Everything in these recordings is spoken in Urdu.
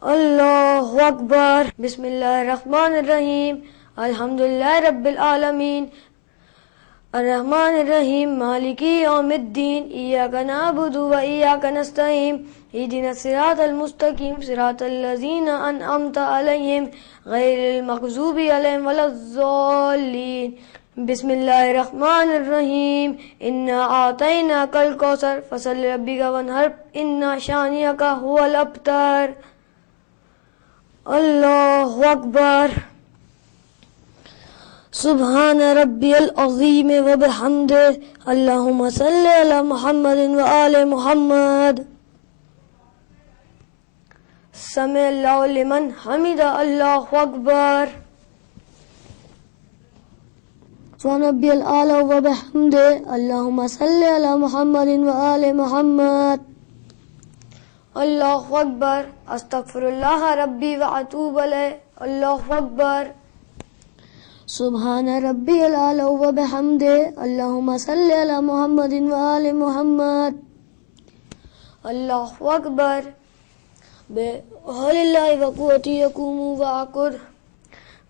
اللہ اکبر۔ بسم اللہ الرحمن الرحیم، الحمدللہ رب العالمین، الرحمن الرحیم، مالک یوم الدین، ایاک نعبد و ایاک نستعین، اہدنا الصراط المستقیم، صراط الذین انعمت علیہم غیر المغضوب علیہم ولا الضالین۔ بسم اللہ الرحمن الرحیم، انا اعطیناک الکوثر فصل لربک وانحر ان شانئک هو الابتر۔ اللہ اکبر۔ سبحان ربی العظیم وبحمدہ، اللہم صل علی محمد وآل محمد۔ سمع اللہ لمن حمدہ، اللہ اکبر۔ سبحان ربی العلی وبحمدہ، اللہم صل علی محمد وآل محمد۔ اللہ اکبر۔ استغفر اللہ ربی واتوب الیہ، اللہ اکبر۔ سبحان ربی العلی وبحمدہ، اللہم صل علی محمد وآل محمد۔ اللہ اکبر۔ بحول اللہ وقوتی یقوم واقعد۔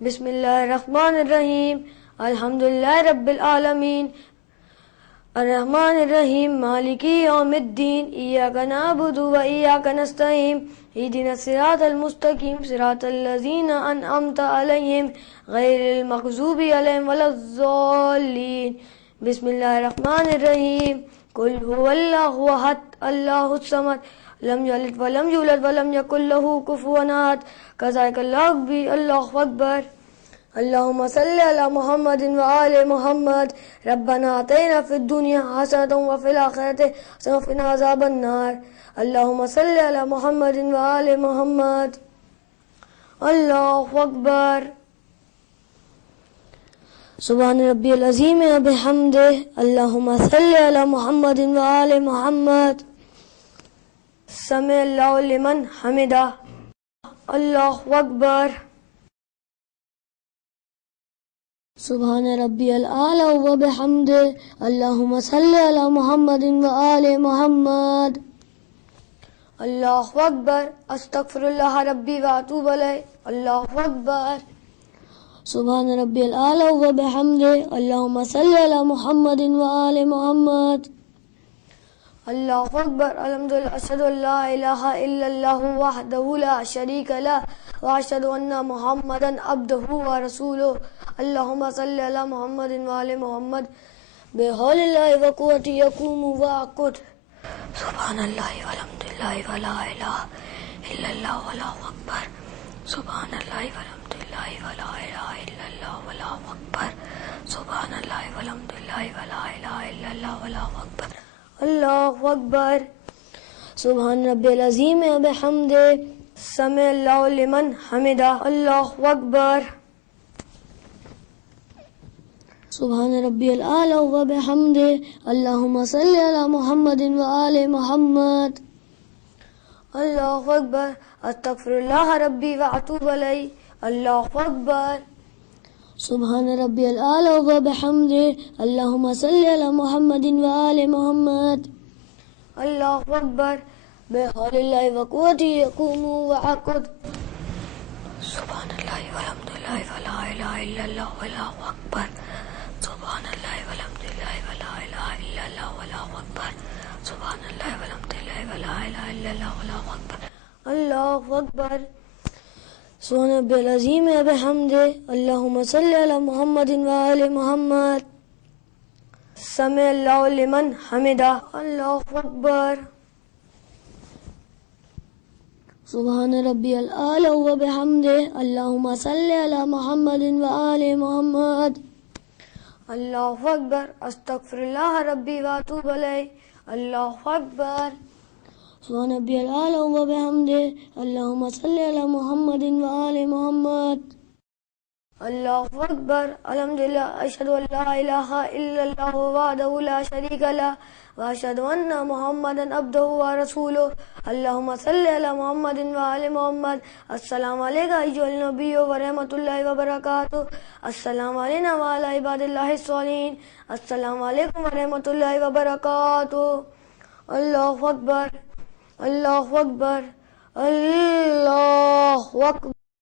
بسم اللہ الرحمن الرحیم، الحمدللہ رب العالمین، الرحمن الرحیم، مالک یوم الدین، ایاک نعبد و ایاک نستعین، اہدنا الصراط المستقیم، صراط الذین انعمت علیہم غیر المغضوب علیہم ولا الضالین۔ بسم اللہ الرحمن الرحیم، قل هو اللہ احد اللہ الصمد لم یلد ولم یولد ولم یکن لہ کفوا احد۔ کذالک اللہ بھی، اللہ اکبر۔ اللہم صل علی محمد وآل محمد۔ ربنا آتینا فی الدنیا حسنۃ وفی الآخرۃ حسنۃ وقنا عذاب النار۔ اللہم صل علی محمد وآل محمد۔ اللہ اکبر۔ سبحان ربی العظیم وبحمدہ، اللہم صل علی محمد وآل محمد۔ سمع اللہ لمن حمدہ، اللہ اکبر۔ سبحان ربی العلی وبحمدہ، اللہم صل علی محمد وآل محمد۔ اللہ اکبر۔ استغفر اللہ ربی واتوب الیہ، اللہ اکبر۔ سبحان ربی العلی وبحمدہ، اللہم صل علی محمد وآل محمد۔ اللہ اکبر۔ الحمدللہ، اشہد ان لا الہ الا اللہ وحدہ لا شریک لہ واشہد ان محمدا عبدہ ورسولہ۔ اللہم صل علی محمد وآل محمد۔ بحول اللہ وقوتی یقوم واقعد۔ سبحان اللہ والحمدللہ ولا الہ الا اللہ واللہ اکبر۔ سبحان اللہ والحمدللہ ولا الہ الا اللہ واللہ اکبر۔ سبحان اللہ والحمدللہ ولا الہ الا اللہ واللہ اکبر۔ اللہ اکبر۔ سبحان ربی العظیم وبحمدہ، سمع اللہ لمن حمدہ، اللہ اکبر۔ سبحان ربی العلی وبحمدہ، اللہم صل علی محمد وآل محمد۔ اللہ اکبر۔ استغفر اللہ ربی واتوب الیہ، اللہ اکبر۔ سبحان ربی العلی وبحمدہ، اللہم صل علی محمد وآل محمد۔ اللہ اکبر۔ بحول اللہ وقوتی یقوم واقعد۔ سبحان اللہ والحمدللہ ولا الہ الا اللہ واللہ اکبر۔ سبحان اللہ والحمدللہ ولا الہ الا اللہ واللہ اکبر۔ سبحان اللہ والحمدللہ ولا الہ الا اللہ واللہ اکبر۔ اللہ اکبر۔ سبحان ربی العظیم وبحمدہ، اللہم صل علی محمد وآل محمد۔ سمع اللہ لمن حمدہ، اللہ اکبر۔ سبحان ربی العلی وبحمدہ، اللہم صل علی محمد وآل محمد۔ اللہ اکبر۔ استغفر اللہ ربی واتوب الیہ، اللہ اکبر۔ سبحان ربی العلی وبحمدہ، اللہم صل علی محمد وآل محمد۔ اللہ اکبر۔ الحمدللہ، اشہد ان لا الہ الا اللہ وحدہ لا شریک لہ واشہد ان محمدا عبدہ ورسولہ۔ اللہم صل علی محمد وآل محمد۔ السلام علیکم ایھا النبی ورحمۃ اللہ وبرکاتہ۔ السلام علینا وعلی عباد اللہ الصالحین۔ السلام علیکم ورحمۃ اللہ وبرکاتہ۔ اللہ اکبر، اللہ اکبر، اللہ اللہ اکبر.